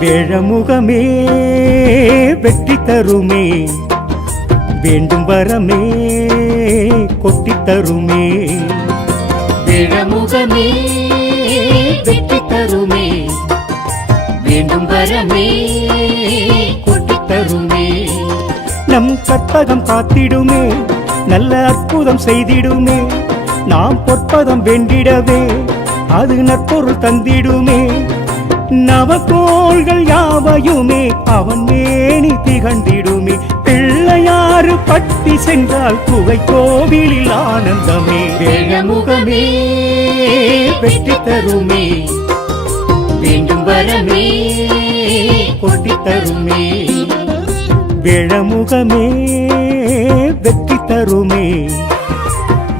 வேழமுகமே வெற்றி தருமே, வேண்டும் வரமே கொட்டி தருமே. வேழமுகமே வெற்றி தருமே, வேண்டும் வரமே கொட்டி தருமே. நம் கற்பகம் காத்திடுமே, நல்ல அற்புதம் செய்திடுமே. நாம் பொற்பதம் வேண்டிடவே அது நற்பொருள் தந்திடுமே. நவகோள்கள் யாவையுமே அவன் மேனி திகழ்ந்திடுமே. பிள்ளையாறு பட்டி சென்றால் குகை கோவிலில் ஆனந்தமே. வேழமுகமே வெற்றி தருமே, வேண்டும் வரமே கொட்டி தருமே. வேழமுகமே வெற்றி தருமே,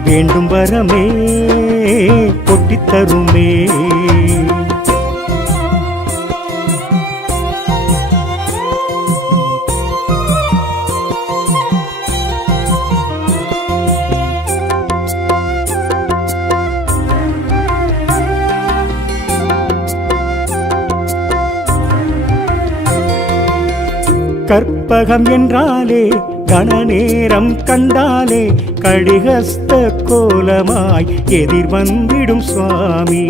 வேண்டும் வரமே கொட்டி தருமே. கற்பகம் என்றாலே கணநேரம் கண்டாலே கடிகஸ்த கோலமாய் எதிர் வந்திடும் சுவாமி.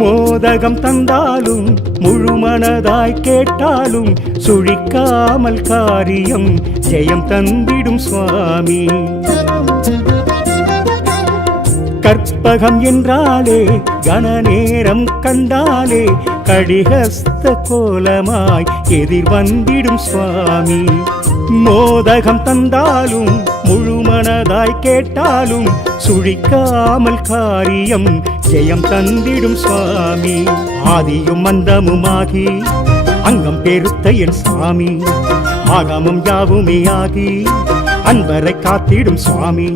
மோதகம் தந்தாலும் முழுமனதாய் கேட்டாலும் சுழிக்காமல் காரியம் ஜெயம் தந்திடும் சுவாமி. கற்பகம் என்றாலே கணநேரம் கண்டாலே கடிகஸ்த கோலமாய் எதிர் வந்திடும் சுவாமி. மோதகம் தந்தாலும் முழுமனதாய் கேட்டாலும் சுழிக்காமல் காரியம் ஜெயம் தந்திடும் சுவாமி. ஆதியும் அந்தமுமாகி அங்கம் பெருத்த என் சாமி, ஆகமம் யாவுமே ஆகி அன்பரை காத்திடும் சுவாமி.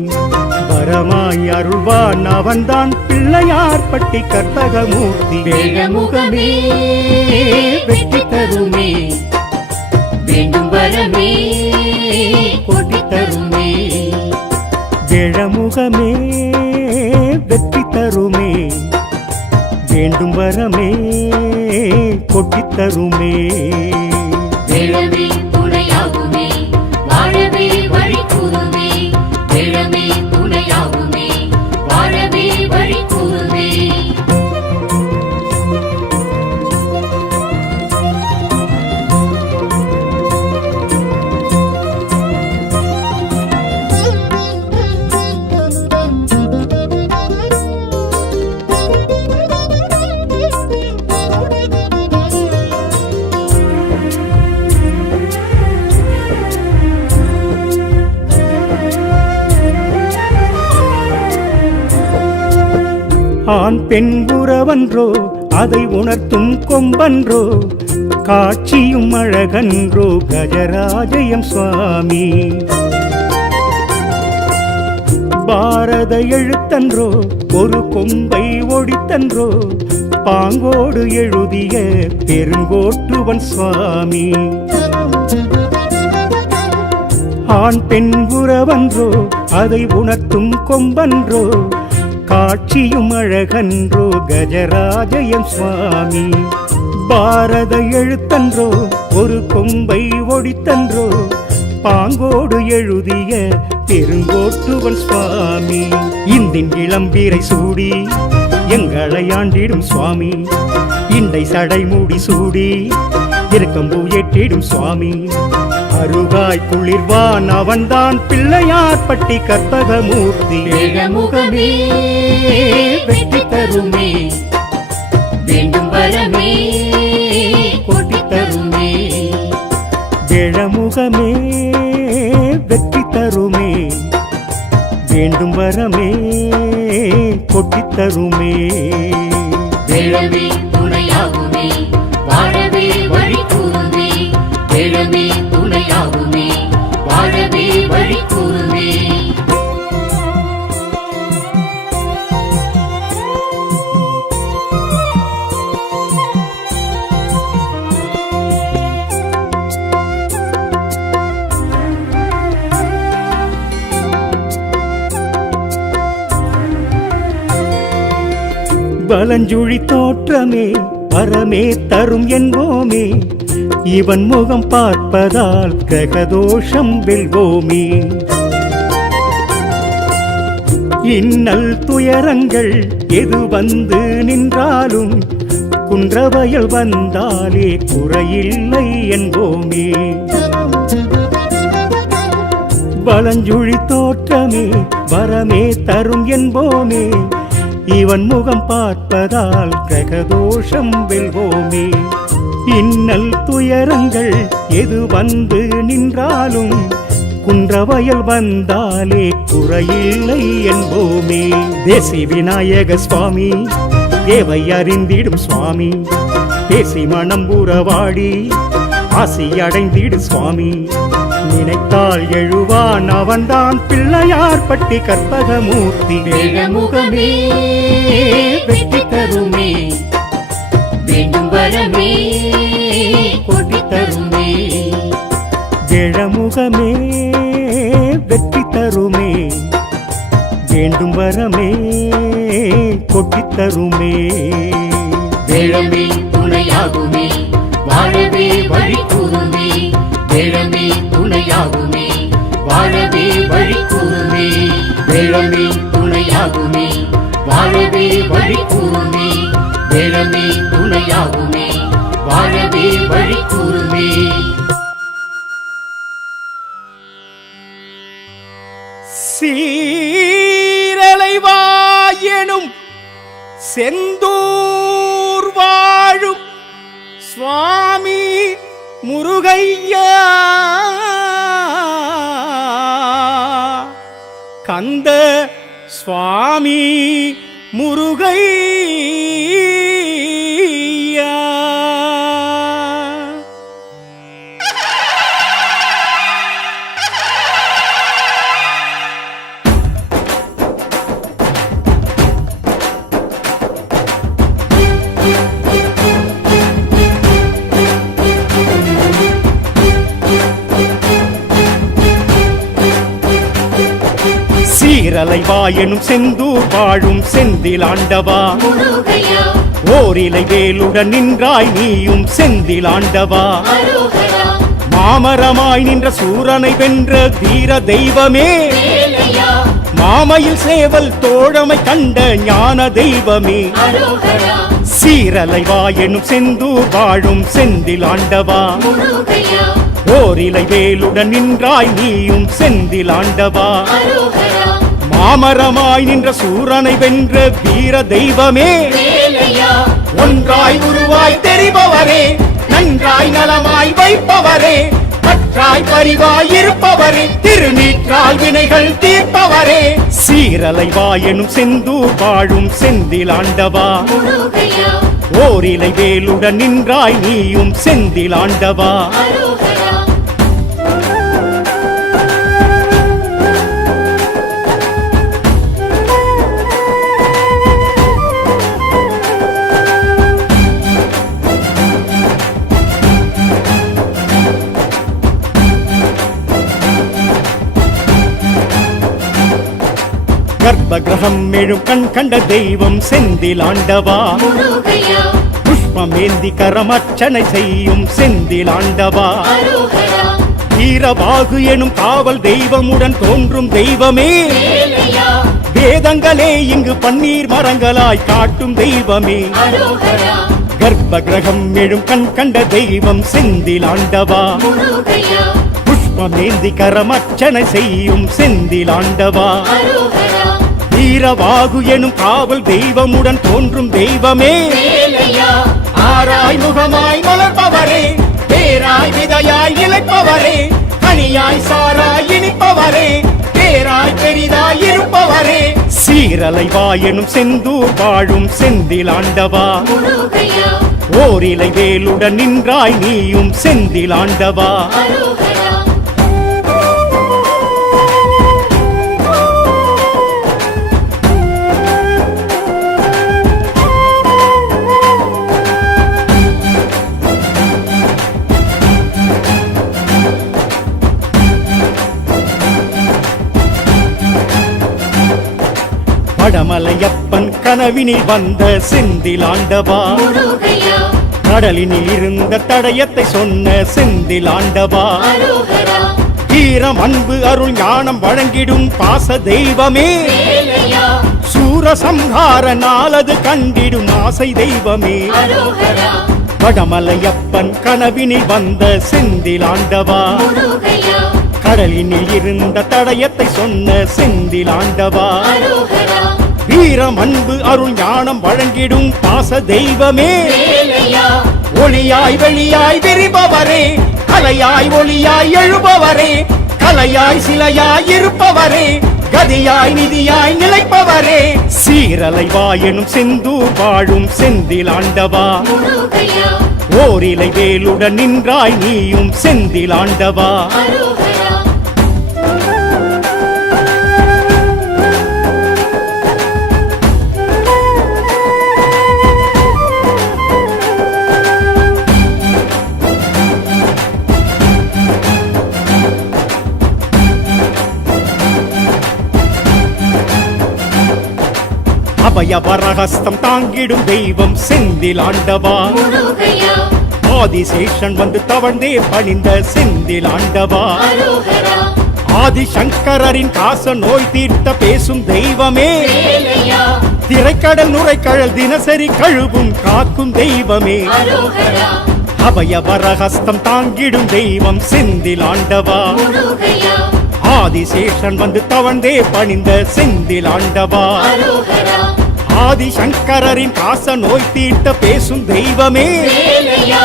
வரமாய் அருள்வான் அவன்தான் பிள்ளையார் பட்டி கற்பகமூர்த்தி. வேழமுகமே வெற்றி தருமே, வேண்டும் வரமே கொட்டி தருமே. வேழமுகமே வெற்றி தருமே, வேண்டும் வரமே கொட்டி தருமே. வேழமே துணையாகுமே, வாழவே வழி கூறுமே. வேழமே துணையாகுமே, வாழவே வழி கூறுமே. ஆண் பெண் உறவன்றோ அதை உணர்த்தும் கொம்பன்றோ, காட்சியும் அழகன்றோ கஜராஜயம் சுவாமி. பாரத எழுத்தன்றோ ஒரு கொம்பை ஒடித்தன்றோ, பாங்கோடு எழுதிய பெருங்கோட்டுவன் சுவாமி. ஆண் பெண் உறவன்றோ அதை உணர்த்தும் கொம்பன்றோ, காட்சியும் அழகன்றோ கஜராஜயம் சுவாமி. பாரத எழுத்தன்றோ ஒரு கொம்பை ஒடித்தன்றோ, பாங்கோடு எழுதிய பெருங்கோட்டுவன் சுவாமி. இந்தின் இளம்பீரை சூடி எங்களை ஆண்டிடும் சுவாமி. இண்டை சடை மூடி சூடி இருக்கம்பூ ஏற்றிடும் சுவாமி. அருகாய் குளிர்வான் அவன்தான் பிள்ளையார் பட்டி கற்பகமூர்த்தி. வேழமுகமே வெற்றி தருமே, வேண்டும் வரமே கொட்டி தருமே. வேழமுகமே வெற்றி தருமே, வேண்டும் வரமே கொட்டி தருமே. வேழமே துணையாகுமே, வாழவே வழி கூறுமே. வேழமே துணையாகுமே, வாழவே வழி கூறுமே. பலஞ்சுழி தோற்றமே வரமே தரும் என்போமே, இவன் முகம் பார்ப்பதால் கிரகதோஷம் வெல்வோமே. இன்னல் துயரங்கள் எது வந்து நின்றாலும் குன்றவயல் வந்தாலே குறையில்லை என்போமே. பலஞ்சுழி தோற்றமே வரமே தரும் என்போமே, இவன் முகம் பார்ப்பதால் கிரகதோஷம் வெல்வோமே. இன்னல் துயரங்கள் எது வந்து நின்றாலும் குன்றவயல் வந்தாலே குறையில்லை என்போமே. தேசி விநாயக சுவாமி தேவை அறிந்திடும் சுவாமி, பேசி மனம் உறவாடி ஆசி அடைந்திடு சுவாமி. நினைத்தால் எழுவான் அவன்தான் பிள்ளையார் பட்டி கற்பகமூர்த்தி. வேழமுகமே வெற்றி தருமே, வேண்டும் வரமே கொட்டி தருமே. வேழமுகமே வெற்றி தருமே, வேண்டும் வரமே கொட்டித் தருமே. வேழமே துணையாகுமே, வாழவே வழி கூறுமே. வேழமே துணையாகுமே, வாழவே வழி கூறுமே. வேழமே துணையாகுமே, வாழவே வழி கூறுமே. வேழமே துணையாகுமே, வாழவே வழி கூறுமே. சீரலைவாயெனும் செந்தூர் வாழும் சுவாமி முருகையா, கந்த சுவாமி முருகையா. சீரலைவாயெனும் செந்தூர் வாழும் செந்தில் ஆண்டவா முருகையா, ஓரிலை வேலுடன் நின்றாய் நீயும் செந்தில் ஆண்டவா. அரோகரா, மாமரமாய் நின்ற சூரனை வென்ற தீர தெய்வமே, வேலையா, மாமையில் சேவல் தோழமை கண்ட ஞான தெய்வமே. அரோகரா, சீரலைவாயெனும் செந்தூர் வாழும் செந்தில் ஆண்டவா, முருகையா, ஓரிலை வேலுடன் நின்றாய் நீயும் செந்தில் ஆண்டவா. அரோகரா, மாமரமாய் நின்ற சூரனை வென்ற வீர தெய்வமே, வேலையா, ஒன்றாய் உருவாய் தெரிபவரே, நன்றாய் நலமாய் வைப்பவரே, பற்றாய் பரிவாய் இருப்பவரே, திருநீற்றால் வினைகள் தீர்ப்பவரே. சீரலைவாயெனும் செந்தூர் வாழும் செந்தில் ஆண்டவா, முருகையா, ஓரிலை வேலுடன் நின்றாய் நீயும் செந்தில் ஆண்டவா. அரோகரா. கர்ப்பகிரகம் எழும் கண் கண்ட தெய்வம் செந்தில் ஆண்டவா, முருகையா, புஷ்பமேந்தி கரமர்ச்சனை செய்யும் செந்தில் ஆண்டவா. அரோகரா, வீரபாகு எனும் காவல் தெய்வமுடன் தோன்றும் தெய்வமே, வேலையா, வேதங்களே இங்கு பன்னீர் மரங்களாய் காட்டும் தெய்வமே. அரோகரா, கர்ப்பகிரகம் எழும் கண் கண்ட தெய்வம் செந்தில் ஆண்டவா, முருகையா, புஷ்பமேந்தி கரமர்ச்சனை செய்யும் செந்தில் ஆண்டவா. அரோகரா, வீரவாகு எனும் காவல் தெய்வமுடன் தோன்றும் தெய்வமே, வேலையா, ஆராய் முகமாய் மலர்பவரே, பேராய் விதையாய் இழைப்பவரே, கனியாய் சாராய் இனிப்பவரே, பேராய் பெரிதாய் இருப்பவரே. சீரலைவாயெனும் செந்தூர் வாழும் செந்தில் ஆண்டவா, முருகையா, ஓரிலை வேலுடன் நின்றாய் நீயும் செந்தில் ஆண்டவா. அரோகரா. வடமலையப்பன் கனவினில் வந்த செந்திலாண்டவா முருகையா கடலினில் இருந்த தடயத்தை சொன்ன செந்திலாண்டவா அரோகரா வீரம் அன்பு அருள் ஞானம் வழங்கிடும் பாச தெய்வமே வேலையா சூரசம்ஹார நாளது கண்டிடும் ஆசை தெய்வமே அரோகரா வடமலையப்பன் கனவினில் வந்த செந்திலாண்டவா முருகையா கடலினில் இருந்த தடயத்தை சொன்ன செந்திலாண்டவா அரோகரா வீரம் அன்பு அருள் ஞானம் வழங்கிடும் பாச தெய்வமே வேலையா ஒளியாய் வெளியாய் விரிபவரே கலையாய் ஒளியாய் எழுபவரே கலையாய் சிலையாய் இருப்பவரே கதியாய் நிதியாய் நிலைப்பவரே சீரலை வாயெனும் செந்தூர் வாழும் செந்திலாண்டவா முருகையா ஓரிலை வேலுடன் நின்றாய் நீயும் செந்திலாண்டவா அரோகரா அபயவரஹஸ்தம் தாங்கிடும் தெய்வம் செந்திலாண்டவா முருகையா ஆதிசேஷன் வந்து தவழ்ந்தே பணிந்த செந்திலாண்டவா அரோகரா ஆதிசங்கரின் காச நோய் தீர்த்த பேசும் தெய்வமே வேலையா திரைக்கடல் நுரைக்கடல் தினசரி கழுவும் காக்கும் தெய்வமே அரோகரா அபயவரஹஸ்தம் தாங்கிடும் தெய்வம் செந்திலாண்டவா முருகையா ஆதிசேஷன் வந்து தவழ்ந்தே பணிந்த செந்திலாண்டவா அரோகரா ஆதிசங்கரின் காச நோய் தீர்த்த பேசும் தெய்வமே வேலையா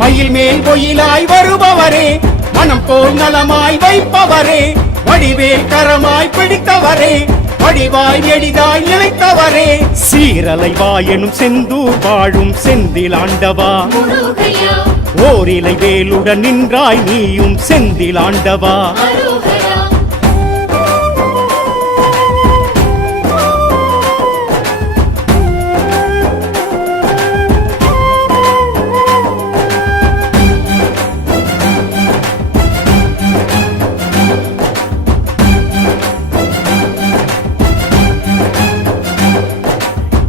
மயில் மேல் பொயிலாய் வருபவரே மனம் போல் நலமாய் வைப்பவரே வடிவேல் கரமாய் பிடித்தவரே வடிவாய் எளிதாய் நிலைத்தவரே சீரலை வாயெனும் செந்தூர் வாழும் செந்திலாண்டவா முருகையா ஓரிலை வேலுடன் நின்றாய் நீயும் செந்திலாண்டவா அரோகரா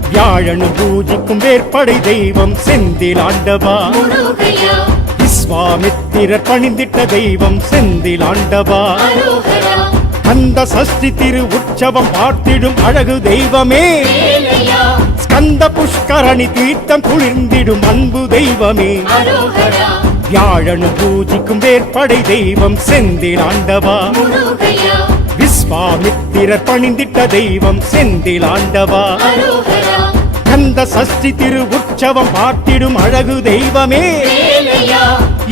வியாழனு பூஜிக்கும் வேற்படை தெய்வம் செந்திலாண்டவா முருகையா விஸ்வாமித்திரர் பணிந்திட்ட தெய்வம் செந்திலாண்டவா அரோகரா கந்த சஷ்டி திரு உற்சவம் பார்த்திடும் அழகு தெய்வமே வேலையா ஸ்கந்த புஷ்கரணி தீர்த்தம் குளிர்ந்திடும் அன்பு தெய்வமே அரோகரா வியாழனு பூஜிக்கும் வேற்படை தெய்வம் செந்திலாண்டவா முருகையா விஸ்வாமித்திரர் பணிந்திட்ட தெய்வம் செந்திலாண்டவா அரோகரா கந்த சஷ்டி திரு உற்சவம் பார்த்திடும் அழகு தெய்வமே வேலையா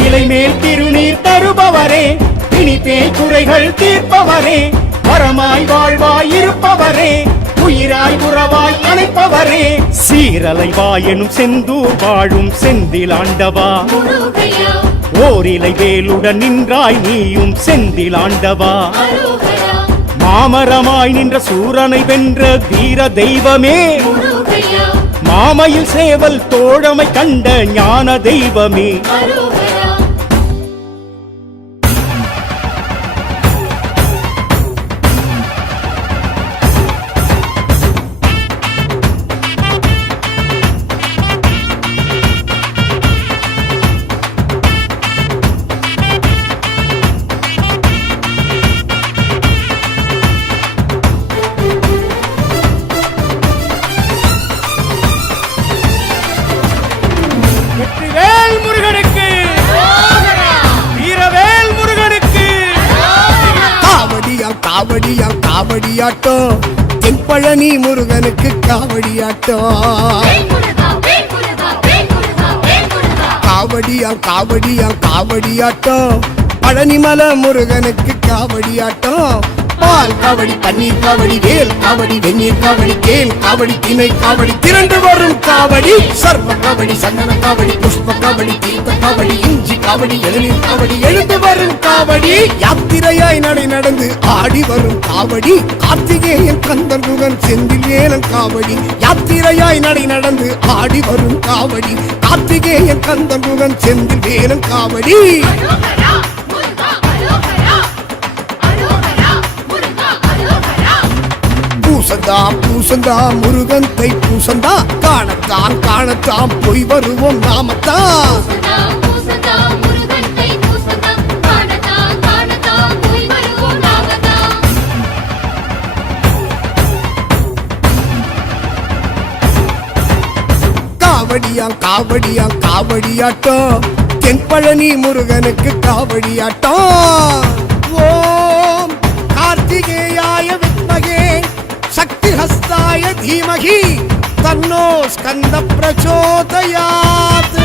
இலைமேல் திருநீர் தருபவரே பிணிப்பேய் குறைகள் தீர்ப்பவரே வரமாய் வாழ்வாய் இருப்பவரே உயிராய் உறவாய் அணைப்பவரே சீரலை வாயெனும் செந்தூர் வாழும் செந்திலாண்டவா முருகையா ஓரிலை வேலுடன் நின்றாய் நீயும் செந்திலாண்டவா அரோகரா மாமரமாய் நின்ற சூரனை வென்ற வீர தெய்வமே முருகையா மாமையில் சேவல் தோழமை கண்ட ஞான தெய்வமே அரோகரா வெற்றிவேல் முருகனுக்கு வீரவேல் முருகனுக்கு காவடியா காவடியா காவடியாட்டம் தென்பழனி முருகனுக்கு காவடியாட்டம் வேல்முருகா வேல்முருகா வேல்முருகா வேல்முருகா காவடியா காவடியா காவடியாட்டம் பழனிமலை முருகனுக்கு காவடியாட்டம் பால் காவடி பன்னீர் காவடி வேல் காவடி வெந்நீர் காவடி கேல் காவடி திணை காவடி திரண்டு வரும் காவடி சர்வ காவடி சந்தன காவடி புஷ்ப காவடி தீர்த்த காவடி இஞ்சி காவடி எழுநீர் காவடி எழுந்து வரும் காவடி யாத்திரையாய் நடை நடந்து ஆடி வரும் காவடி கார்த்திகேயன் கந்தன் முகன் செந்தில் வேலன் காவடி யாத்திரையாய் நடை நடந்து ஆடி வரும் காவடி கார்த்திகேயன் கந்தன் முகன் செந்தில் வேலன் காவடி அரோகரா முருகா அரோகரா அரோகரா முருகா அரோகரா பூச பூசந்தா முருகன் தை பூசந்தா காணத்தான் காணத்தான் போய் வருவோம் நாமத்தான் பூசதாம் பூசதாம் முருகன் கை பூசதாம் காணதாம் காணதாம் போய் வருவோம் நாமதாம் காவடியாட்டம் தென்பழனி முருகனுக்கு காவடியாட்டம் ஓம் கார்த்திகேயாய வித்மகே சக்தி ஹஸ்தாய தீமகி தன்னோ ஸ்கந்த பிரச்சோதயாத்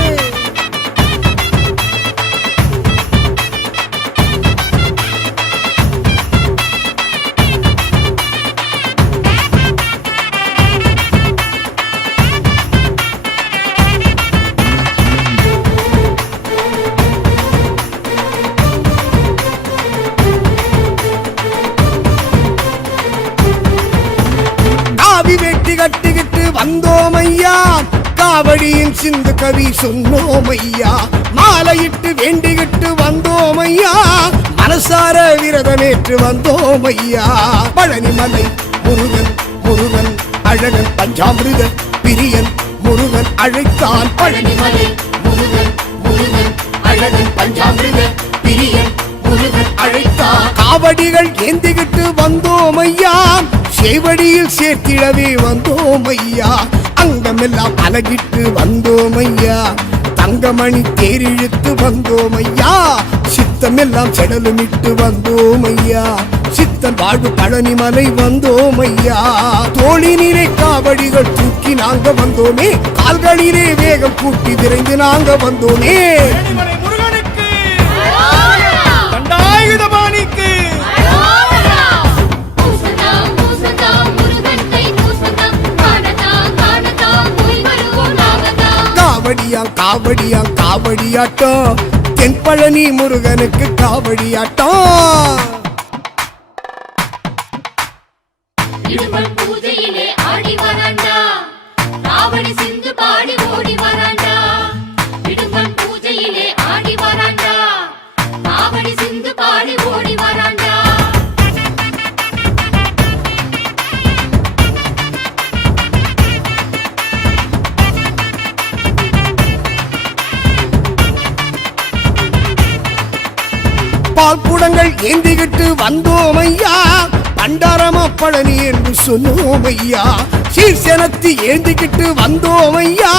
காவி வெட்டி கட்டிக்கிட்டு வந்தோம் ஐயா காவடியின் சிந்து கவி சொன்னோம் ஐயா மாலையிட்டு வேண்டிக்கிட்டு வந்தோம் ஐயா மனசார விரதமேற்று வந்தோம் ஐயா பழனிமலை முருகன் முருகன் அழகன் பஞ்சாமிருத பிரியன் முருகன் அழைத்தான் பழனிமலை முருகன் முருகன் அழகன் பஞ்சாமிருத பிரியன் முருகன் அழைத்தான் காவடிகள் ஏந்திக்கிட்டு வந்தோம் ஐயா சேவடியில் சேர்த்திடவே வந்தோம் ஐயா அங்கமெல்லாம் அழகிட்டு வந்தோம் ஐயா தங்கமணி தேரிழுத்து வந்தோம் ஐயா சித்தமெல்லாம் செடலுமிட்டு வந்தோம் ஐயா சித்தன் வாழ்வு பழனிமலை வந்தோம் ஐயா தோளினிலே காவடிகள் தூக்கி நாங்க வந்தோமே கால்களிலே வேகம் கூட்டி விரைந்து நாங்க வந்தோமே முருகனுக்கு அரோகரா தண்டாயுதபாணிக்கு அரோகரா பூசதாம் பூசதாம் முருகன் கை பூசதாம் காணதாம் காணதாம் போய் வருவோம் நாமதாம் காவடியாட்டம் தென்பழனி முருகனுக்கு காவடியாட்டம் இடும்பன் பூஜையிலே ஆடி வராண்டா ராவடி சிந்து பாடி ஓடி வராண்டா இடும்பன் பூஜையிலே ஆடி வராண்டா ராவடி சிந்து பாடி ஓடி வராண்டா பால் குடங்கள் ஏந்திக்கிட்டு வந்தோம் ஐயா பண்டாரமா பழனி என்று சொன்னோம் ஐயா சீர்சனத்தி ஏந்திக்கிட்டு வந்தோம் ஐயா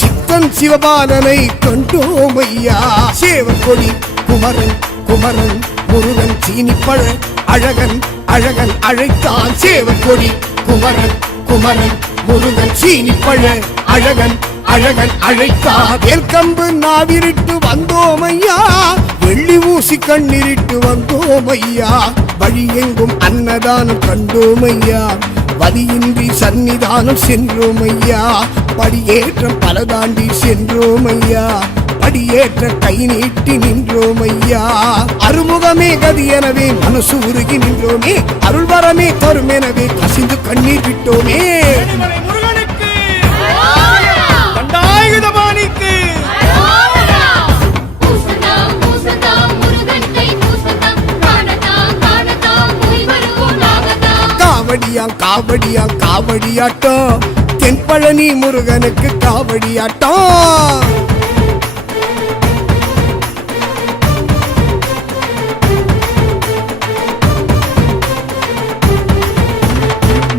சித்தன் சிவபாலனை கண்டோம் ஐயா சேவக்கொடி குமரன் குமரன் முருகன் சீனிப்பழ அழகன் அழகன் அழைத்தான் சேவக்கொடி குமரன் குமரன் முருகன் சீனிப்பழ அழகன் அழகன் அழைத்தான் வேல்கம்பு நாவிரிட்டு வந்தோம் ஐயா வெள்ளி ஊசி கண்ணிரிட்டு வந்தோம் ஐயா வழி எங்கும் அன்னதானம் கண்டோம் ஐயா வலியின்றி சன்னிதானம் சென்றோம் ஐயா படியேற்றம் பல தாண்டி சென்றோம் ஐயா படியேற்ற கை நீட்டி நின்றோம் ஐயா அருமுகமே கதி எனவே மனசு உருகி நின்றோமே அருள்வரமே தரும் எனவே கசிந்து கண்ணீர் விட்டோமே முருகனுக்கு அரோகரா தண்டாயுதபாணிக்கு அரோகரா பூசதாம் பூசதாம் முருகன் கை பூசதாம் காணதாம் காணதாம் போய் வருவோம் நாமதாம் காவடியாட்டம் தென்பழனி முருகனுக்கு காவடியாட்டம்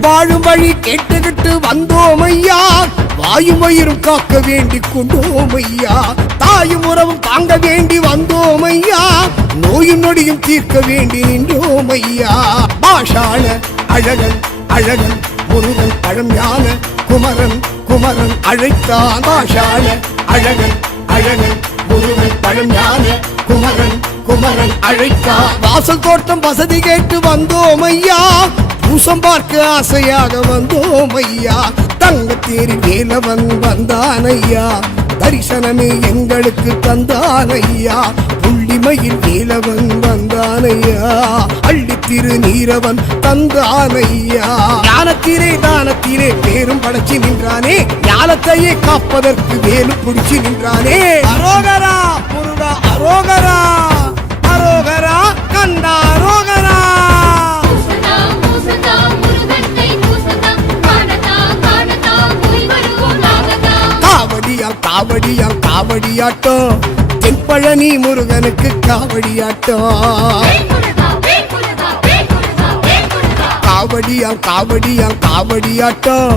வாழும் வழி கேட்டுக்கிட்டு வந்தோம் ஐயா வாயும் வயிறும் காக்க வேண்டி கொண்டோம் ஐயா தாயும் உறவும் தாங்க வேண்டி வந்தோம் ஐயா நோயும் நொடியும் தீர்க்க வேண்டி நின்றோம் ஐயா பாஷான அழகன் அழகன் முருகன் பழஞான குமரன் குமரன் அழைத்தான் பாஷான அழகன் அழகன் முருகன் பழஞான குமரன் குமரன் அழைத்தான் வாசல் தோட்டம் வசதி கேட்டு வந்தோம் ஐயா பூசம் பார்க்க ஆசையாக வந்தோம் ஐயா தங்கத்தேரி வேலவன் வந்தான் ஐயா தரிசனமே எங்களுக்கு தந்தான் ஐயா புள்ளிமயில் வேலவன் வந்தான் ஐயா அள்ளி திரு நீரவன் தந்தான் ஐயா ஞானத்திலே தானத்திலே பேரும் படைச்சு நின்றானே ஞானத்தையே காப்பதற்கு வேலு பிடிச்சு நின்றானே அரோகரா முருகா அரோகரா அரோகரா கண்டா அரோகரா பூசதாம் பூசதாம் முருகன் கை பூசதாம் காவடியாம் காவடியாட்டம் தென்பழனி முருகனுக்கு காவடியாட்டம் வேல் முருகா வேல் முருகா வேல் முருகா வேல் முருகா காவடியாம் காவடியாம் காவடியாட்டம்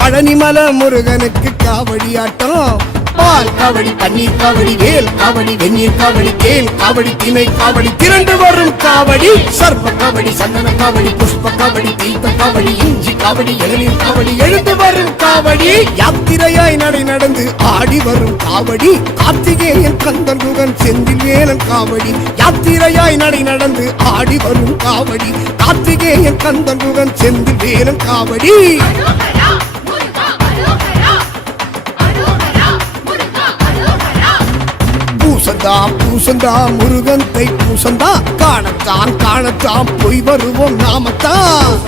பழனிமலை முருகனுக்கு காவடியாட்டம் பால் காவடி பன்னீர் காவடி வேல் காவடி வெந்நீர் காவடி தேல் காவடி திணை காவடி திரண்டு வரும் காவடி சர்ப்ப காவடி சந்தன காவடி புஷ்ப காவடி தீர்த்த காவடி இஞ்சி காவடி இளநீர் காவடி எழுந்து வரும் காவடி யாத்திரையாய் நடை நடந்து ஆடி வரும் காவடி கார்த்திகேயன் கந்தன் முகன் செந்தில் வேலன் காவடி யாத்திரையாய் நடை நடந்து ஆடி வரும் காவடி கார்த்திகேயன் கந்தன் முகன் செந்தில் வேலன் காவடி அரோகரா முருகா அரோகரா அரோகரா முருகா அரோகரா பூசந்தாம் பூசந்தாம் முருகன் தை பூசந்தாம் காணத்தான் காணத்தான் போய் வருவோம் நாமத்தான்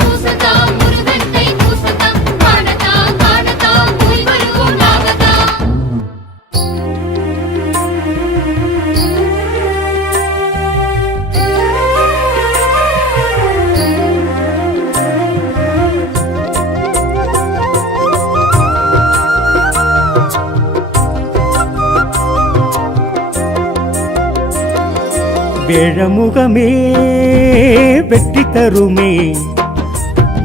பூசதா முருகன் கை பூசதா காணதா காணதா போய் வருவோம் நாகதா வேழமுகமே வெற்றி தருமே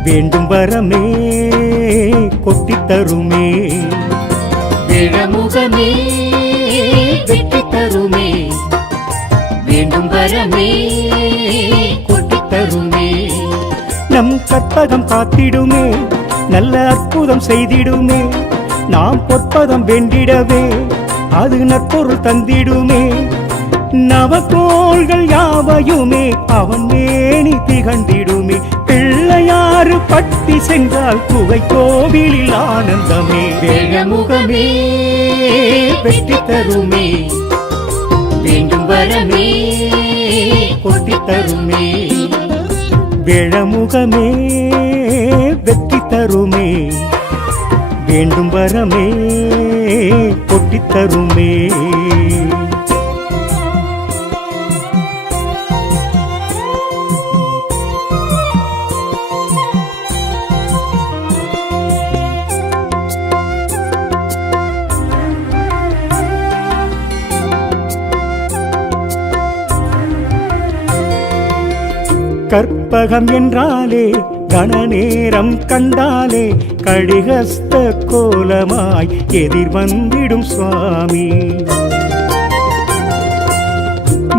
வேண்டும் வரமே கொட்டி தருமே வேழமுகமே வெற்றி தருமே வேண்டும் வரமே கொட்டி தருமே நம் கற்பகம் காத்திடுமே நல்ல அற்புதம் செய்திடுமே நாம் பொற்பதம் வேண்டிடவே அது நற்பொருள் தந்திடுமே நவகோள்கள் யாவையுமே அவன் மேனி திகழ்ந்திடுமே பிள்ளையாறு பட்டி சென்றால் குகை கோவிலில் ஆனந்தமே வேழமுகமே வெற்றி தருமே வேண்டும் வரமே கொட்டி தருமே வேழமுகமே வெற்றி தருமே வேண்டும் வரமே கொட்டி தருமே கற்பகம் என்றாலே கணநேரம் கண்டாலே கடிகஸ்த கோலமாய் எதிர் வந்திடும் சுவாமி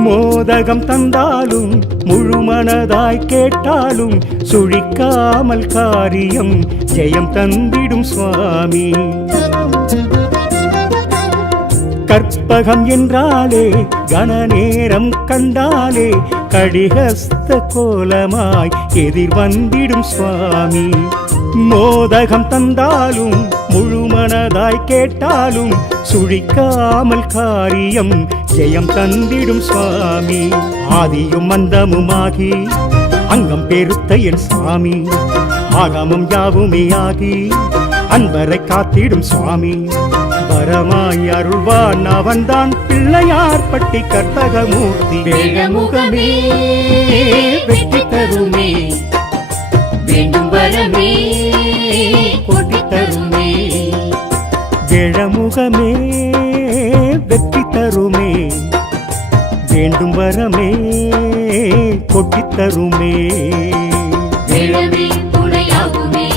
மோதகம் தந்தாலும் முழுமனதாய் கேட்டாலும் சுழிக்காமல் காரியம் ஜெயம் தந்திடும் சுவாமி கற்பகம் என்றாலே கணநேரம் கண்டாலே கடிகஸ்த கோலமாய் எதிர் வந்திடும் சுவாமி மோதகம் தந்தாலும் முழுமனதாய் கேட்டாலும் சுழிக்காமல் காரியம் ஜெயம் தந்திடும் சுவாமி ஆதியும் அந்தமுமாகி அங்கம் பெருத்த என் சாமி ஆகமம் யாவுமே ஆகி அன்பரை காத்திடும் சுவாமி வரமாய் அருள்வான் அவன்தான் பிள்ளையார் பட்டி கற்பகமூர்த்தி வேழமுகமே வெற்றி தருமே வேண்டும் வரமே கொட்டி தருமே வேழமுகமே வெற்றி தருமே வேண்டும் வரமே கொட்டி தருமே வேழமே துணையாகுமே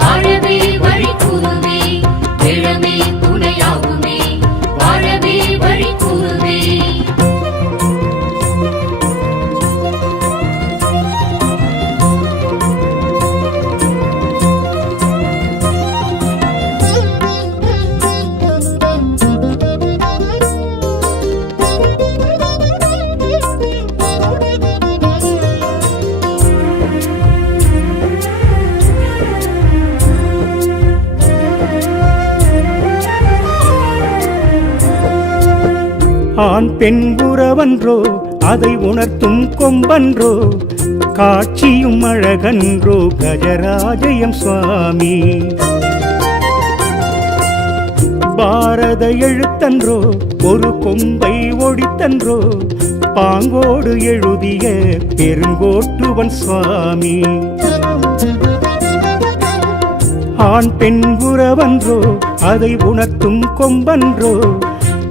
வாழவே வழி கூறுமே வேழமே துணையாகுமே வாழவே வழி கூறுமே ஆண் பெண் உறவன்றோ அதை உணர்த்தும் கொம்பன்றோ காட்சியும் அழகன்றோ கஜராஜயம் சுவாமி பாரத எழுத்தன்றோ ஒரு கொம்பை ஒடித்தன்றோ பாங்கோடு எழுதிய பெருங்கோட்டுவன் சுவாமி ஆண் பெண் உறவன்றோ அதை உணர்த்தும் கொம்பன்றோ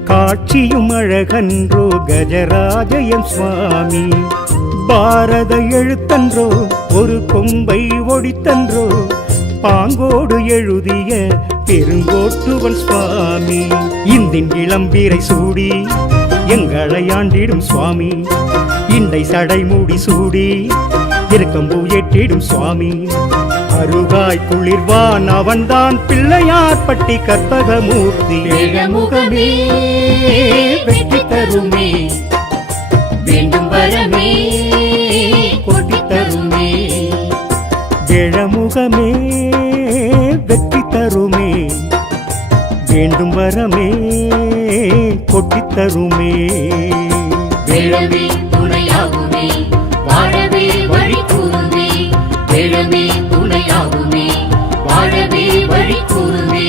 காட்சியும் அழகன்றோ கஜராஜயம் சுவாமி பாரத எழுத்தன்றோ ஒரு கொம்பை ஒடித்தன்றோ பாங்கோடு எழுதிய பெருங்கோட்டுவன் சுவாமி இந்தின் இளம்பீரை சூடி எங்களை ஆண்டிடும் சுவாமி இண்டை சடை மூடி சூடி இருக்கம்பூ ஏற்றிடும் சுவாமி அருகாய் குளிர்வான் அவன்தான் பிள்ளையார் பட்டி கற்பகமூர்த்தி வேழமுகமே வெற்றி தருமே வேண்டும் வரமே கொட்டி தருமே வேழமுகமே வெற்றி தருமே வேண்டும் வரமே கொட்டித் தருமே வேழமே துணையாகுமே வாழவே வழி கூறுமே வேழமே துணையாகுமே வாழவே வழி கூறுமே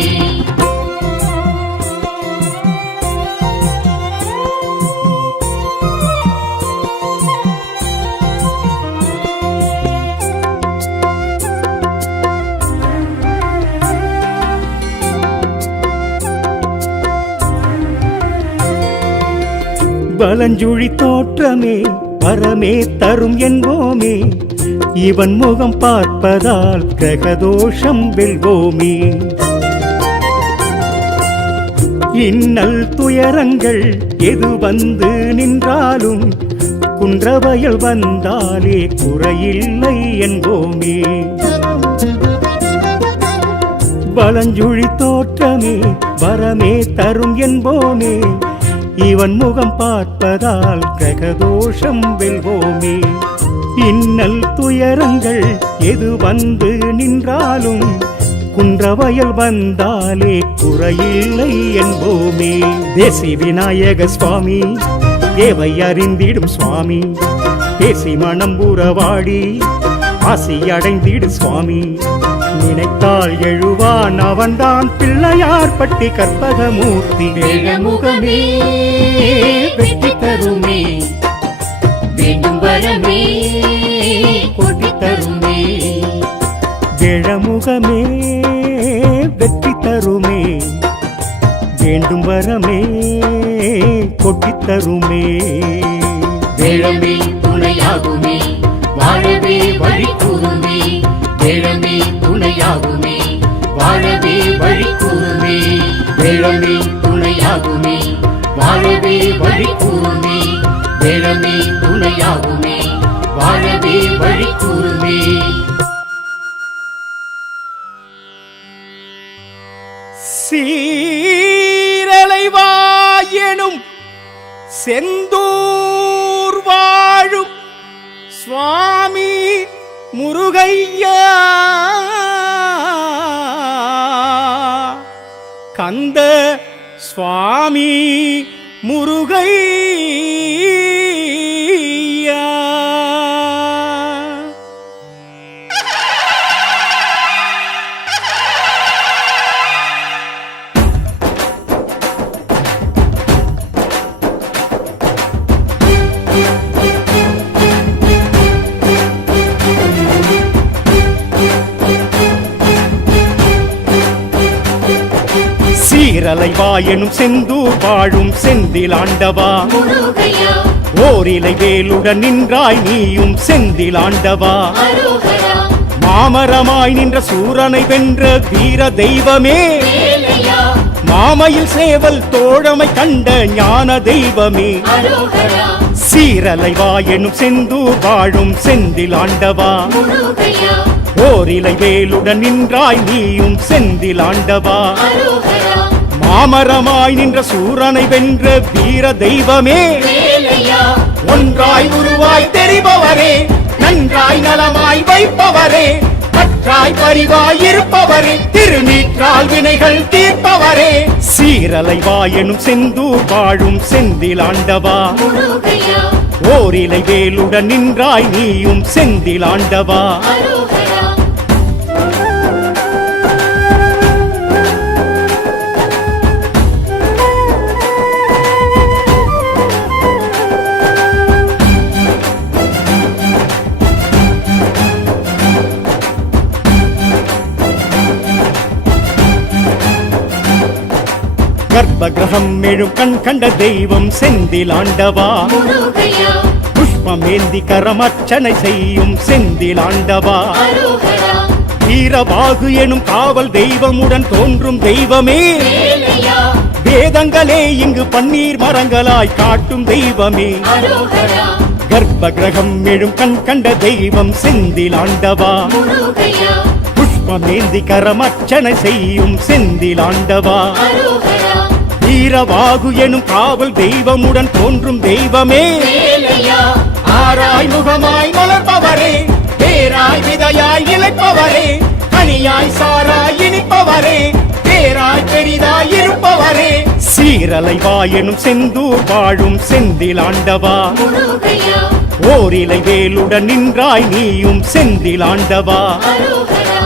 பலஞ்சுழி தோற்றமே வரமே தரும் என்போமே இவன் முகம் பார்ப்பதால் கிரகதோஷம் வெல்வோமே இன்னல் துயரங்கள் எது வந்து நின்றாலும் குன்றவயல் வந்தாலே குறையில்லை என்போமே பலஞ்சுழி தோற்றமே வரமே தரும் என்போமே இவன் முகம் பார்ப்பதால் கிரகதோஷம் வெல்வோமே இன்னல் துயரங்கள் எது வந்து நின்றாலும் குன்றவயல் வந்தாலே குறையில்லை என்போமே தேசி விநாயக சுவாமி தேவை அறிந்திடும் சுவாமி பேசி மனம் உறவாடி ஆசி அடைந்திடு சுவாமி நினைத்தால் எழுவான் அவன்தான் பிள்ளையார் பட்டி கற்பகமூர்த்தி வேழமுகமே வெற்றி தருமே வேண்டும் வரமே கொட்டி தருமே வேழமுகமே வெற்றி தருமே வேண்டும் வரமே கொட்டித் தருமே வேழமே துணையாகுமே வாழவே வழி கூறுமே வேழமே துணையாகுமே வாழவே வழி கூறுமே வேழமே துணையாகுமே வாழவே வழி கூறுமே வேழமே துணையாகுமே வாழவே வழி கூறுமே சீரலைவாயெனும் செந்தூர் வாழும் சுவாமி முருகையா கந்த சுவாமி முருகையா சீரலைவாயெனும் செந்தூர் வாழும் செந்தில் ஆண்டவா முருகையா ஓரிலை வேலுடன் நின்றாய் நீயும் செந்தில் ஆண்டவா அரோகரா மாமரமாய் நின்ற சூரனை வென்ற வீர தெய்வமே வேலையா மாமையில் சேவல் தோழமை கண்ட ஞான தெய்வமே அரோகரா சீரலைவாயெனும் செந்தூர் வாழும் செந்தில் ஆண்டவா முருகையா ஓரிலை வேலுடன் நின்றாய் நீயும் செந்தில் ஆண்டவா அரோகரா மாமரமாய் நின்ற சூரனை வென்ற வீர தெய்வமே வேலையா ஒன்றாய் உருவாய் தெரிபவரே நன்றாய் நலமாய் வைப்பவரே பற்றாய் பரிவாய் இருப்பவரே திருநீற்றால் வினைகள் தீர்ப்பவரே சீரலைவாயெனும் செந்தூர் வாழும் செந்தில் ஆண்டவா முருகையா ஓரிலை வேலுடன் நின்றாய் நீயும் செந்தில் ஆண்டவா அரோகரா கர்ப்ப கிரகம் எழும் கண் கண்ட தெய்வம் செந்திலாண்டவா முருகையா புஷ்பமேந்தி கரமர்ச்சனை செய்யும் செந்திலாண்டவா அரோகரா வீரபாகு எனும் காவல் தெய்வமுடன் தோன்றும் தெய்வமே வேலையா வேதங்களே இங்கு பன்னீர் மரங்களாய் காட்டும் தெய்வமே அரோகரா கர்ப்ப கிரகம் எழும் கண் கண்ட தெய்வம் செந்திலாண்டவா முருகையா புஷ்பமேந்தி கரமர்ச்சனை செய்யும் செந்திலாண்டவா அரோகரா வீரவாகு எனும் காவல் தெய்வமுடன் தோன்றும் தெய்வமே வேலையா ஆராய் முகமாய் மலர்பவரே பேராய் விதையாய் இழைப்பவரே கனியாய் சாராய் இனிப்பவரே பேராய் பெரிதாய் இருப்பவரே சீரலை வாயெனும் செந்தூர் வாழும் செந்திலாண்டவா முருகையா ஓரிலை வேலுடன் நின்றாய் நீயும் செந்திலாண்டவா அரோகரா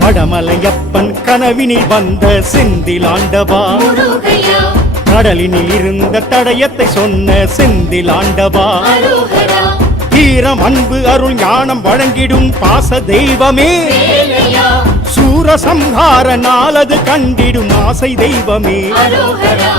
வடமலையப்பன் கனவினில் வந்த செந்திலாண்டவா முருகையா கடலினில் இருந்த தடயத்தை சொன்ன செந்திலாண்டவா அரோகரா தீரம் அன்பு அருள் ஞானம் வழங்கிடும் பாச தெய்வமே வேலையா சூரசம்ஹார நாளது கண்டிடும் ஆசை தெய்வமே அரோகரா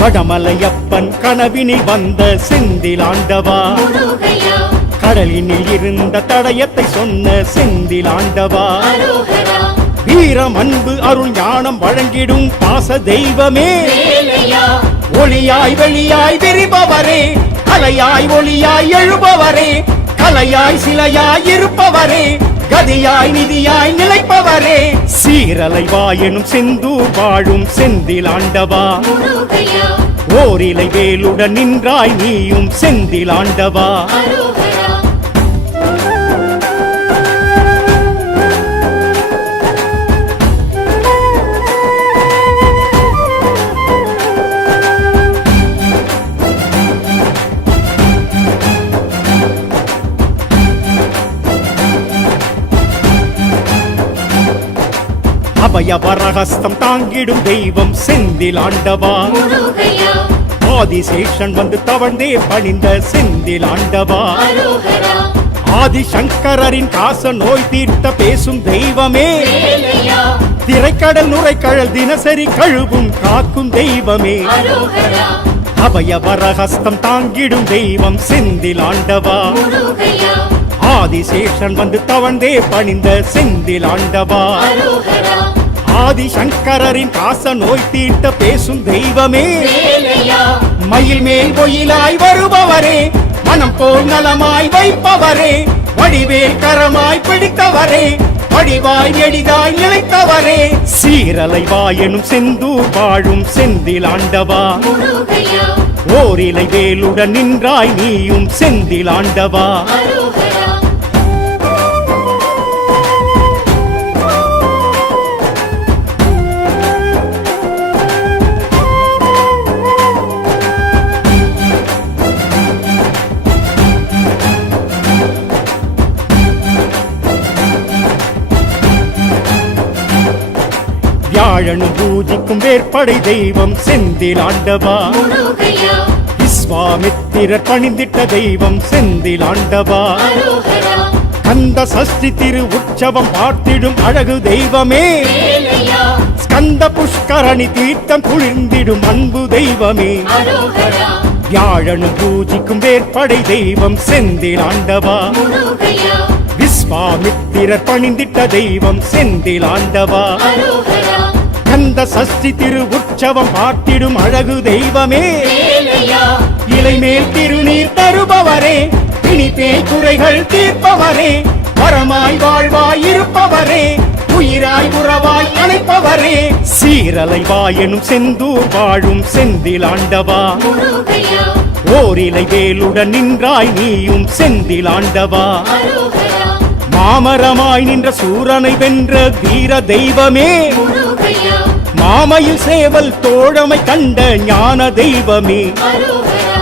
வடமலையப்பன் கனவினில் வந்த செந்திலாண்டவா முருகையா கடலினில் இருந்த தடயத்தை சொன்ன செந்திலாண்டவா அரோகரா வீரம் அன்பு அருள் ஞானம் வழங்கிடும் பாச தெய்வமே வேலையா ஒளியாய் வெளியாய் விரிபவரே கலையாய் ஒளியாய் எழுபவரே கலையாய் சிலையாய் இருப்பவரே கதியாய் நிதியாய் நிலைப்பவரே சீரலை வாயெனும் செந்தூர் வாழும் செந்திலாண்டவா முருகையா ஓரிலை வேலுடன் நின்றாய் நீயும் செந்திலாண்டவா அரோகரா அபயவரஹஸ்தம் தாங்கிடும் தெய்வம் செந்திலாண்டவா முருகையா ஆதிசேஷன் வந்து தவழ்ந்தே பணிந்த செந்திலாண்டவா அரோகரா ஆதிசங்கரின் காச நோய் தீர்த்த பேசும் தெய்வமே வேலையா திரைக்கடல் நுரைக்கடல் தினசரி கழுவும் காக்கும் தெய்வமே அரோகரா அபயவரஹஸ்தம் தாங்கிடும் தெய்வம் செந்திலாண்டவா முருகையா ஆதிசேஷன் வந்து தவழ்ந்தே பணிந்த செந்திலாண்டவா அரோகரா ஆதிசங்கரின் காச நோய் தீர்த்த பேசும் தெய்வமே வேலையா மயில் மேல் பொயிலாய் வருபவரே மனம் போல் நலமாய் வைப்பவரே வடிவேல் கரமாய் பிடித்தவரே வடிவாய் எளிதாய் நிலைத்தவரே சீரலை வாயெனும் செந்தூர் வாழும் செந்திலாண்டவா முருகையா ஓரிலை வேலுடன் நின்றாய் நீயும் செந்திலாண்டவா அரோகரா வியாழனும் பூஜிக்கும் வேற்படை தெய்வம் செந்திலாண்டவா முருகையா விஸ்வாமித்திரர் பணிந்திட்ட தெய்வம் செந்திலாண்டவா அரோகரா கந்த சஷ்டி திரு உற்சவம் பார்த்திடும் அழகு தெய்வமே வேலையா ஸ்கந்த புஷ்கரணி தீர்த்தம் குளிர்ந்திடும் அன்பு தெய்வமே அரோகரா வியாழனும் பூஜிக்கும் வேற்படை தெய்வம் செந்திலாண்டவா முருகையா விஸ்வாமித்திரர் பணிந்திட்ட தெய்வம் செந்திலாண்டவா அரோகரா கந்த சஷ்டி திரு உற்சவம் பார்த்திடும் அழகு தெய்வமே வேலையா இலைமேல் திருநீர் தருபவரே பிணிப்பேய் குறைகள் தீர்ப்பவரே வரமாய் வாழ்வாய் இருப்பவரே உயிராய் உறவாய் அணைப்பவரே சீரலை வாயெனும் செந்தூர் வாழும் செந்திலாண்டவா முருகையா ஓரிலை வேலுடன் நின்றாய் நீயும் செந்திலாண்டவா அரோகரா மாமரமாய் நின்ற சூரனை வென்ற வீர தெய்வமே முருகையா மாமையில் சேவல் தோழமை கண்ட ஞான தெய்வமே அரோகரா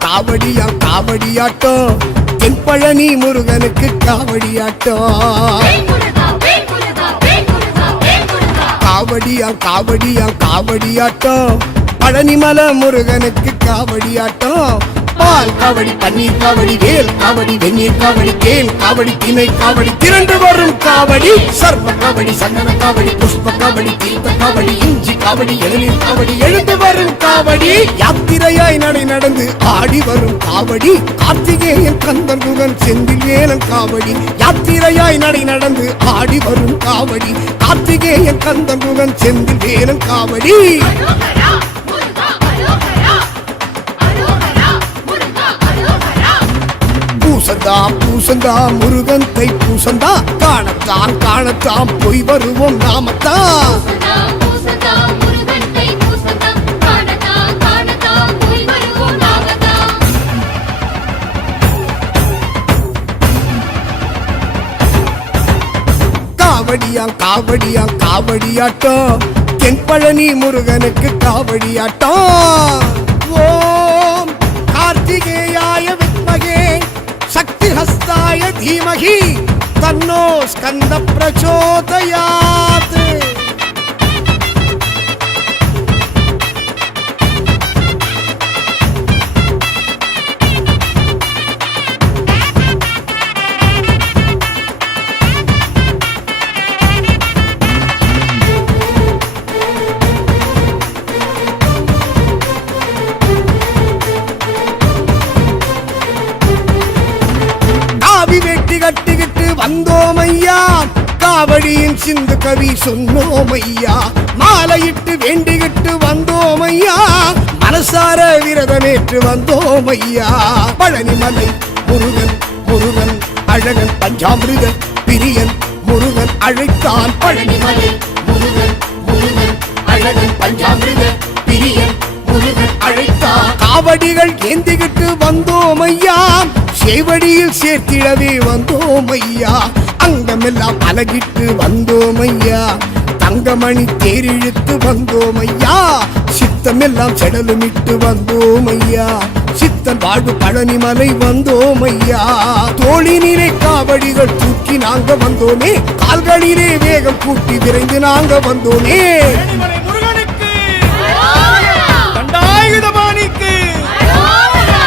காவடியாம் காவடியாட்டம் தென்பழனி முருகனுக்கு காவடியாட்டம் வேல் முருகா வேல் முருகா வேல் முருகா வேல் முருகா காவடியாம் காவடியாம் காவடியாட்டம் பழனிமலை முருகனுக்கு காவடியாட்டம் பால் காவடி பன்னீர் காவடி வேல் காவடி வெந்நீர் காவடி கேல் காவடி திணை காவடி திரண்டு வரும் காவடி சர்வ காவடி சந்தன காவடி புஷ்ப காவடி தீர்த்த காவடி இஞ்சி காவடி இளநீர் காவடி எழுந்து வரும் காவடி யாத்திரையாய் நடை நடந்து ஆடி வரும் காவடி கார்த்திகேயன் கந்தன் முகன் செந்தில் வேலன் காவடி யாத்திரையாய் நடை நடந்து ஆடி வரும் காவடி கார்த்திகேயன் கந்தன் முகன் செந்தில் வேலன் காவடி அரோகரா முருகா அரோகரா அரோகரா முருகா அரோகரா பூசந்தா பூசந்தா முருகன் தை பூசந்தா காணத்தான் காணத்தான் போய் வருவோம் நாமத்தான் பூசதா பூசதா முருகன் கை பூசதா காணதா காணதா போய் வருவோம் நாகதா காவடியாம் காவடியாம் காவடியாட்டம் தென்பழனி முருகனுக்கு காவடியாட்டம் ஓம் கார்த்திகேயாய வித்மகே சக்தி ஹஸ்தாய தீமகி தன்னோ ஸ்கந்த பிரச்சோதயாத் காவி வெட்டி கட்டிக்கிட்டு வந்தோம் ஐயா காவடியின் சிந்து கவி சொன்னோம் ஐயா மாலையிட்டு வேண்டிக்கிட்டு வந்தோம் ஐயா மனசார விரதமேற்று வந்தோம் ஐயா பழனிமலை முருகன் முருகன் அழகன் பஞ்சாமிருத பிரியன் முருகன் அழைத்தான் பழனிமலை முருகன் முருகன் அழகன் பஞ்சாமிருத பிரியன் முருகன் அழைத்தான் காவடிகள் ஏந்திக்கிட்டு வந்தோம் ஐயா சேவடியில் சேர்த்திடவே வந்தோம் ஐயா அங்கமெல்லாம் அழகிட்டு வந்தோம் ஐயா தங்கமணி தேரிழுத்து வந்தோம் ஐயா சித்தமெல்லாம் செடலுமிட்டு வந்தோம் ஐயா சித்தன் வாழ்வு பழனிமலை வந்தோம் ஐயா தோளினிலே காவடிகள் தூக்கி நாங்க வந்தோமே கால்களிலே வேகம் கூட்டி விரைந்து நாங்க வந்தோமே முருகனுக்கு அரோகரா தண்டாயுதபாணிக்கு அரோகரா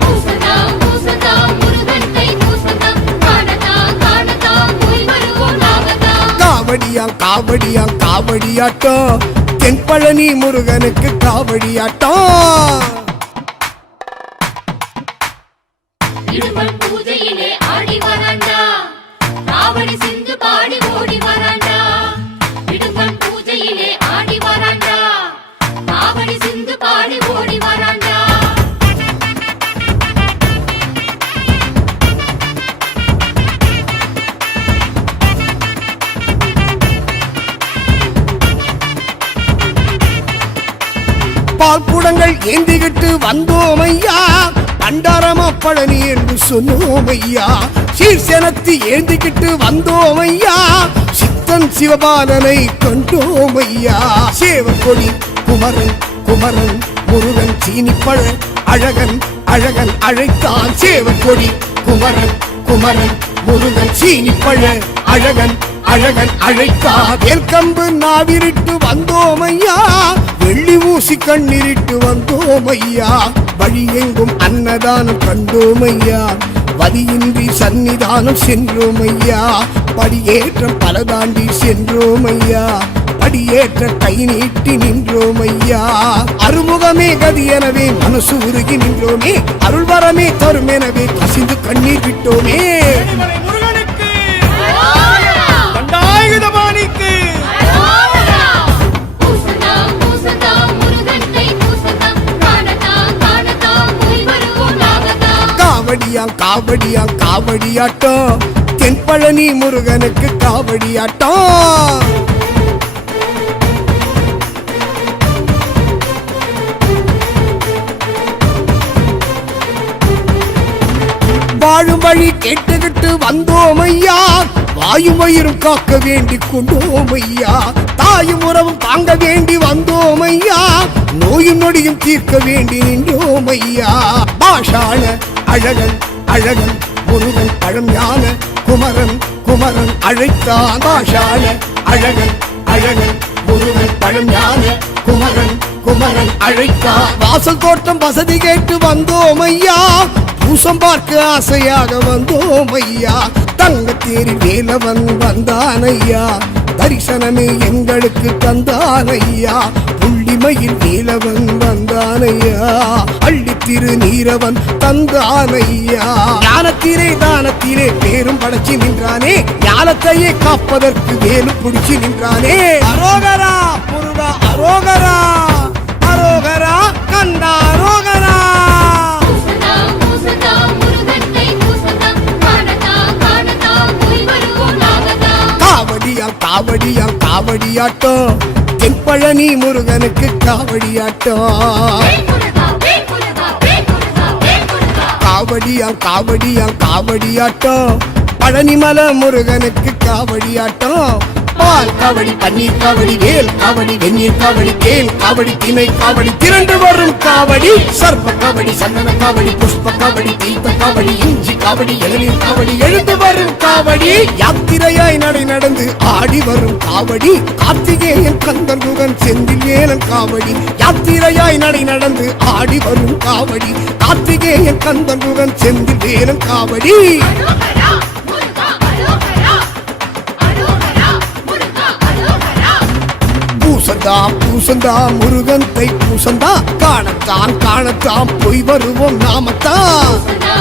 பூசதா பூசதா முருகன் கை பூசதா காணதா காணதா போய் வருவோம் நாகதா காவடியாம் காவடியாம் காவடியாட்டம் தென்பழனி முருகனுக்கு காவடியாட்டம் இடுமன் பூஜையிலே ஆடி வராண்டா காவடி சிந்து பாடி ஓடி வராண்டா இடுமன் பூஜையிலே ஆடி வராண்டா காவடி சிந்து பாடி ஓடி வராண்டா பால் குடங்கள் ஏந்திக்கிட்டு வந்தோம் ஐயா பண்டாரமா பழனி என்று சொன்னோம் ஐயா சீர்சனத்தி ஏந்திக்கிட்டு வந்தோம் ஐயா சித்தன் சிவபாலனை கண்டோம் ஐயா சேவக்கொடி குமரன் குமரன் முருகன் சீனிப்பழ அழகன் அழகன் அழைத்தான் சேவக்கொடி குமரன் குமரன் முருகன் சீனிப்பழ அழகன் அழகன் அழைத்தா வேல்கம்பு நாவிரிட்டு வந்தோம் ஐயா வெள்ளி ஊசி கண்ணிரிட்டு வந்தோம் ஐயா வழி எங்கும் அன்னதானம் கண்டோம் ஐயா வதியின்றி சன்னிதானம் சென்றோம் ஐயா படியேற்றம் பல தாண்டி சென்றோம் ஐயா படியேற்ற கை நீட்டி நின்றோம் ஐயா அருமுகமே கதி எனவே மனசு உருகி நின்றோமே அருள்வரமே தரும் எனவே கசிந்து கண்ணீர் விட்டோமே முருகனுக்கு அரோகரா தண்டாயுதபாணிக்கு அரோகரா பூசதா பூசதா முருகன் கை பூசதா காணதா காணதா போய் வருவோம் நாகதா காவடியாம் காவடியாம் காவடியாட்டம் தென்பழனி முருகனுக்கு காவடியாட்டம் வாழும் வழி கேட்டுக்கிட்டு வந்தோம் ஐயா வாயும் வயிறும் காக்க வேண்டி கொண்டோம் ஐயா தாயும் உறவும் தாங்க வேண்டி வந்தோம் ஐயா நோயும் நொடியும் தீர்க்க வேண்டி நின்றோம் ஐயா பாஷாண அழகன் அழகன் முருகன் பழஞான குமரன் குமரன் அழைத்தான் பாஷாண அழகன் அழகன் முருகன் பழஞான குமரன் குமரன் அழைத்தான் வாசல் தோட்டம் வசதி கேட்டு வந்தோம் ஐயா பூசம் பார்க்க ஆசையாக வந்தோம் ஐயா தங்கத்தேரி வேலவன் வந்தான் ஐயா தரிசனமே எங்களுக்கு தந்தான் ஐயா புள்ளிமயில் வேலவன் வந்தான் ஐயா அள்ளி திரு நீரவன் தந்தான் ஐயா ஞானத்திலே தானத்திலே பேரும் படைச்சு நின்றானே ஞானத்தையே காப்பதற்கு வேலு பிடிச்சு நின்றானே அரோகரா முருகா அரோகரா அரோகரா கண்டா அரோகரா பூசதா பூசதா முருகனை பூசதா காணதா காணதா போய் வருவோம் நாகதா காவடியா காவடியா காவடியாட்டம் தென்பழனி முருகனுக்கு காவடியாட்டம் வேல் முருகா வேல் முருகா வேல் முருகா வேல் முருகா காவடியா காவடியா காவடியாட்டம் பழனிமலை முருகனுக்கு காவடியாட்டம் பால் காவடி பன்னீர் காவடி வேல் காவடி வெந்நீர் காவடி தேன் காவடி திணை காவடி திரண்டு வரும் காவடி சர்ப்ப காவடி சந்தன காவடி புஷ்ப காவடி தீர்த்த காவடி இஞ்சி காவடி இளநீர் காவடி எழுந்து வரும் காவடி யாத்திரையாய் நடை நடந்து ஆடி வரும் காவடி கார்த்திகேயன் கந்தன் முகன் செந்தில் வேலன் காவடி யாத்திரையாய் நடை நடந்து ஆடி வரும் காவடி கார்த்திகேயன் கந்தன் முகன் செந்தில் வேலன் காவடி அரோகரா முருகா அரோகரா அரோகரா முருகா அரோகரா பூசந்தா பூசந்தா முருகன் தை பூசந்தா காணத்தான் காணத்தான் போய் வருவோம் நாமத்தான் பூசதா